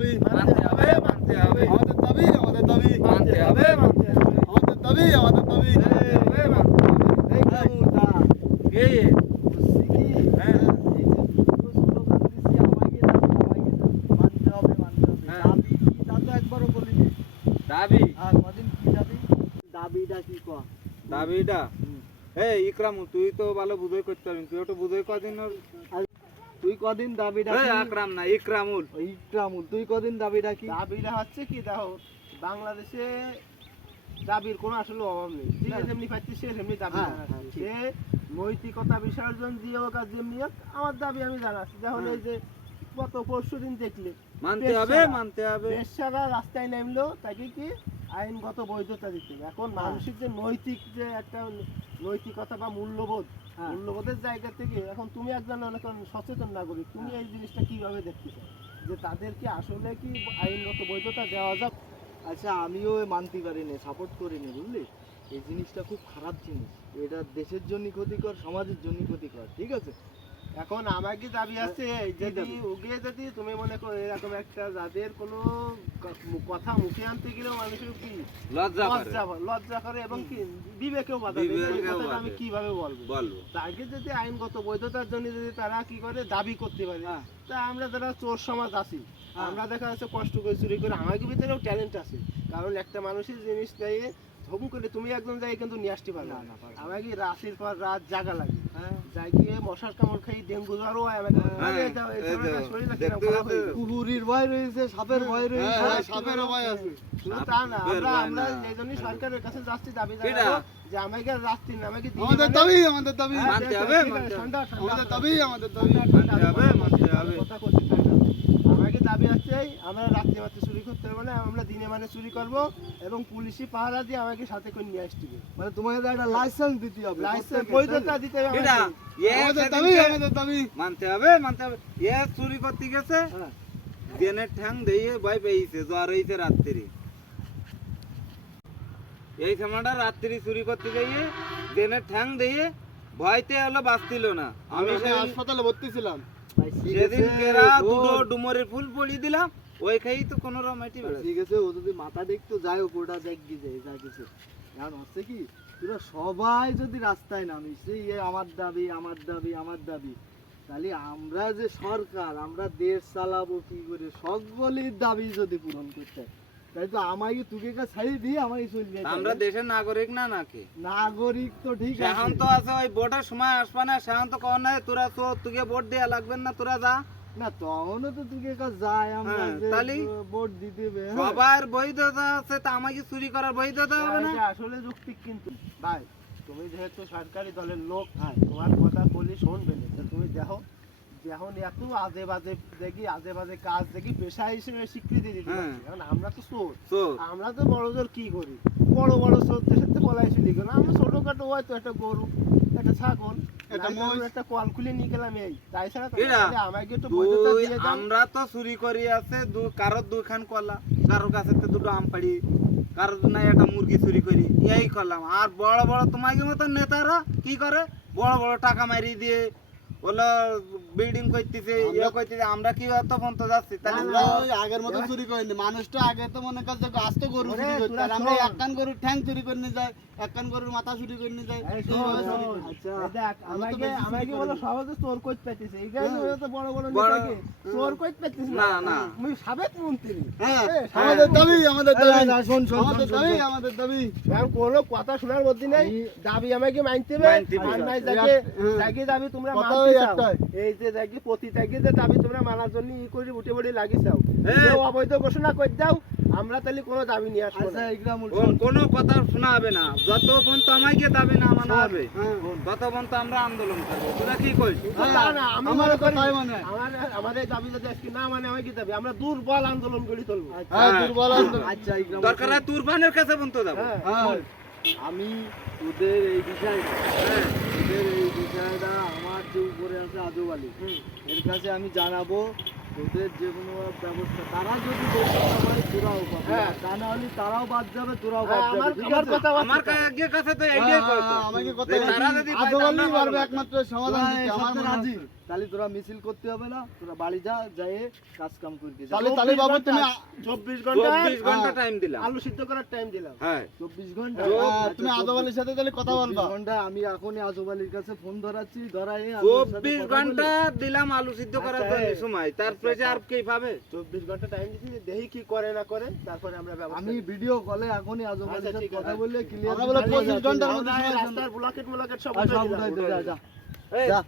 দাবি মানতে হবে মানতে হবে। আমাদের দাবি আমাদের দাবি। মানতে হবে। মানতে হবে আমাদের দাবি আমাদের দাবি। হবে, মানতে হবে। এই কামড় দা কে? এ? বুঝছি কি। এই যে দুটো স্লোগান দিছি আমাকে দাও আমাকে দাও মানতে হবে মানতে হবে। দাবি কি? তা তো একবারও আর কদিন কি দাবি? দাবিটা কি দাবিটা? এই ইকরামু তুই তো ভালো বুঝাই করতে পারবি তুই একটু বুঝাই কদিন তুই কদিন দাবিটা এই আকরাম না ইকরামুল ইকরামুল তুই কদিন দাবিটা কি দাবিটা হচ্ছে কি দেখো বাংলাদেশে দাবির কোনো আসলে অভাব নেই যে হ্যাঁ। যেমনি পাচ্ছে সে সেমনি দাবি হ্যাঁ। হ্যাঁ, ঠিক। সে নৈতিকতা বিসর্জন দিয়ে হোক আর যেমনি হোক আমার দাবি আমি জানাচ্ছি যেমন হ্যাঁ। এই যে গত পরশু দিন দেখলে মানতে হবে মানতে হবে বেশ্যারা রাস্তায় নামলো তাকে কি আইনগত বৈধতা দিতে এখন মানুষের যে নৈতিক যে একটা নৈতিকতা বা মূল্যবোধ হ্যাঁ। মূল্যবোধের জায়গা থেকে এখন তুমি একজন অনেক সচেতন নাগরিক তুমি এই জিনিসটা কীভাবে দেখতেছো? যে তাদেরকে আসলে কি আইনগত বৈধতা দেওয়া যাক আচ্ছা আমিও মানতে পারিনি সাপোর্ট করিনি বুঝলি? এই জিনিসটা খুব খারাপ জিনিস। এটা দেশের জন্য ক্ষতিকর সমাজের জন্য ক্ষতিকর ঠিক আছে? এখন আমাকে দাবি আছে যদি? ওকে যদি তুমি মনে করো এরকম একটা যাদের কোনো কথা মুখে আনতে গেলেও মানুষের কি লজ্জা করে। লজ্জা করে এবং কি বিবেকেও বাধা দেয়। আমি কীভাবে বলব? বলব। তাকে যদি আইনগত বৈধতার জন্য যদি তারা কি করে দাবি করতে পারে হ্যাঁ। তা আমরা যারা চোর সমাজ আছি হ্যাঁ। আমরা দেখা যাচ্ছে কষ্ট করে চুরি করে আমাকে ভিতরেও ট্যালেন্ট আছে। কারণ একটা মানুষের জিনিস দিয়ে ধুম করে তুমি একজন জায়গায় কিন্তু নিয়ে আসতে পারবে আমাকে রাতের পর রাত জাগা লাগে। হ্যাঁ। যাই গিয়ে মশার কামড় খাই ডেঙ্গু জ্বরও হয় আমাকে। কুহুরির ভয় রয়েছে সাপের ভয় হ্যাঁ রয়েছে। হ্যাঁ সাপের ভয় আছে। শুধু তা না আমরা আমরা এই জন্যই সরকারের কাছে যাচ্ছি দাবি জানাব যে আমাকে রাস্তি না আমাকে আমাদের মানে- দাবি আমাদের দাবি। মানতে হবে, হবে। আমাদের। দাবি আমাদের দাবি মানতে হবে মানতে হবে। কথা আছে আমরা রাত্রে মাত্রে চুরি করতে পারব না আমরা দিনে মানে চুরি করব এবং পুলিশি পাহারা দিয়ে আমাকে সাথে করে নিয়ে আসতে মানে তোমাকে একটা লাইসেন্স দিতে হবে লাইসেন্স বৈধতা দিতে হবে আমাদের। দাবি আমাদের দাবি। মানতে হবে মানতে হবে। এ চুরি করতে গেছে হ্যাঁ। দিনের ঠ্যাং দিয়ে ভয় পেয়েছে জ্বর হয়েছে রাত্রি। এই সময়টা রাত্রি চুরি করতে গিয়ে দিনের ঠ্যাং দিয়ে ভয়তে হলো বাঁচছিল না। আমি হাসপাতালে ভর্তি ছিলাম। সেদিন কেরা দুটো ডুমরের ফুল পড়িয়ে দিলাম ওই খাই তো কোনো রকম এটি বেড়াচ্ছে। ঠিক আছে ও যদি মাথা দেখতো যায় ওপরটা দেখ গিয়ে যায় যা কিছু। এখন হচ্ছে কি তোরা সবাই যদি রাস্তায় নামি সেই আমার দাবি আমার দাবি আমার দাবি তাহলে আমরা যে সরকার আমরা দেশ চালাবো কি করে? সকলের দাবি যদি পূরণ করতে হয়, তাই তো আমাকে তুকে কা ছাড়ি দিয়ে আমাকে চলে যেতে আমরা দেশের নাগরিক না নাকি? নাগরিক তো ঠিক সেখান আছে তো আছে ওই ভোটের সময় আসবা না সেখান তো কখন নাই তোরা তো তোকে ভোট দেওয়া লাগবে না তোরা যা। না তখনও তো তুকে কা যায় আমরা হ্যাঁ, ভোট দিতে হবে হ্যাঁ। সবার বৈধতা আছে তা আমাকে চুরি করার বৈধতা হবে না? আসলে যুক্তি কিন্তু। ভাই তুমি যেহেতু সরকারি দলের লোক হ্যাঁ। তোমার কথা বলি শুনবে না তুমি দেখো। যখন এত আজে বাজে দেখি আজে বাজে কাজ দেখি পেশা হিসেবে স্বীকৃতি দিতে হ্যাঁ। কারণ আমরা তো চোর। আমরা তো বড় জোর কি করি? বড় বড় চোরদের সাথে পলাই চলি গেল আমরা ছোটখাটো হয়তো একটা গরু একটা ছাগল একটা কল খুলে নিয়ে গেলাম এই। তাই ছাড়া আমাকে আমরা তো চুরি করি আছে দু কারোর দুখান কলা কারোর কাছে দুটো আম পাড়ি কারোর নাই একটা মুরগি চুরি করি এই করলাম। আর বড় বড় তোমাকে মতো নেতারা কি করে? বড় বড় টাকা মারি দিয়ে বলো বিল্ডিং করতেছে ইয়ে করতেছে আমরা কি অত পর্যন্ত যাচ্ছি? তাহলে আগের মতো চুরি করিনি মানুষটা আগে তো মনে করছে আস্ত গরু চুরি করতে আমরা এক কান গরুর ঠ্যাং চুরি করে নিয়ে যাই এক কান গরুর মাথা চুরি করে নিয়ে যাই। এই এই শোন, ভাবে চুরি শোন। করি। আচ্ছা দেখ, আমাকে আমাকে বলো সহজে চোর করতে পারতিস এই গাড়ি। তো বড় বড় বড়- নেতাকে চোর করতে পারতিস না, না। তুমি সাবেক মন্ত্রী। হ্যাঁ আমাদের দাবি আমাদের দাবি। না, শোন, শোন, আমাদের দাবি আমাদের দাবি। এখন কোনো কথা শোনার মধ্যে নেই। আমি- দাবি আমাকে মানতে হবে। আর নাই যাকে হ্যাঁ। যাকে দাবি তোমরা মানতে। এই যে প্রতি যে দাবি তোমরা মানার জন্য ই করে উঠে পড়ে লাগিয়েছাও অবৈধ ঘোষণা করে দাও আমরা তাহলে কোনো দাবি নিয়ে আসব আচ্ছা। কোনো কথা শোনা হবে না। যত পর্যন্ত আমাকে দাবি না মানা হবে হ্যাঁ। তত পর্যন্ত আমরা আন্দোলন করব। তোরা কি আমি আমারও মনে হয়। আমাদের দাবি যদি আজকে না মানে দাবি আমরা দুর্বল আন্দোলন করে হ্যাঁ দুর্বল আন্দোলন। আচ্ছা ইকরামুল দরকার তুরবানের কাছে পর্যন্ত যাব। হ্যাঁ হ্যাঁ। আমি তোদের এই বিষয়টা হ্যাঁ। তোদের এই বিষয়টা আমার যে উপরে আছে আজব আলী এর কাছে আমি জানাব তোদের যে কোনো ব্যবস্থা। তারা যদি তোরাও হ্যাঁ। তা না হলে তারাও বাদ যাবে তোরাও বাদ হ্যাঁ, যাবে ঠিক আছে? আমার বার্তা। কাছে তো এইটাই হ্যাঁ, কথা আমাকে কথা তারা যদি পারবে একমাত্র সমাধান আমার রাজি। তাহলে তোরা মিছিল করতে হবে না তোরা বাড়ি যা যাই কাজ কাম করবি যা। তাহলে তাহলে বাবু তুমি আ- চব্বিশ ঘণ্টা চব্বিশ ঘণ্টা টাইম দিলাম। আলু সিদ্ধ করার টাইম দিলাম। হ্যাঁ। চব্বিশ ঘণ্টা। আচ্ছা, তুমি আজব আলীর সাথে তাহলে কথা বলবা। ঘণ্টা আমি এখনই আজব আলীর কাছে ফোন ধরাচ্ছি ধরাই আমি ওর সাথে চব্বিশ কথা ঘণ্টা দিলাম আলু সিদ্ধ করার আচ্ছা, জন্য সময়। তারপরে যে আর কে পাবে? চব্বিশ ঘণ্টা টাইম দিচ্ছি দেখি কি করে না করে তারপরে আমরা ব্যবস্থা আমি ভিডিও কলে এখনই আজব আলীর আচ্ছা, সাথে কথা আছে। বলে ক্লিয়ার আমরা বলে পঁচিশ ঘণ্টার মধ্যে রাস্তার ব্লকেট ব্লকেট সব উঠাই দে, যা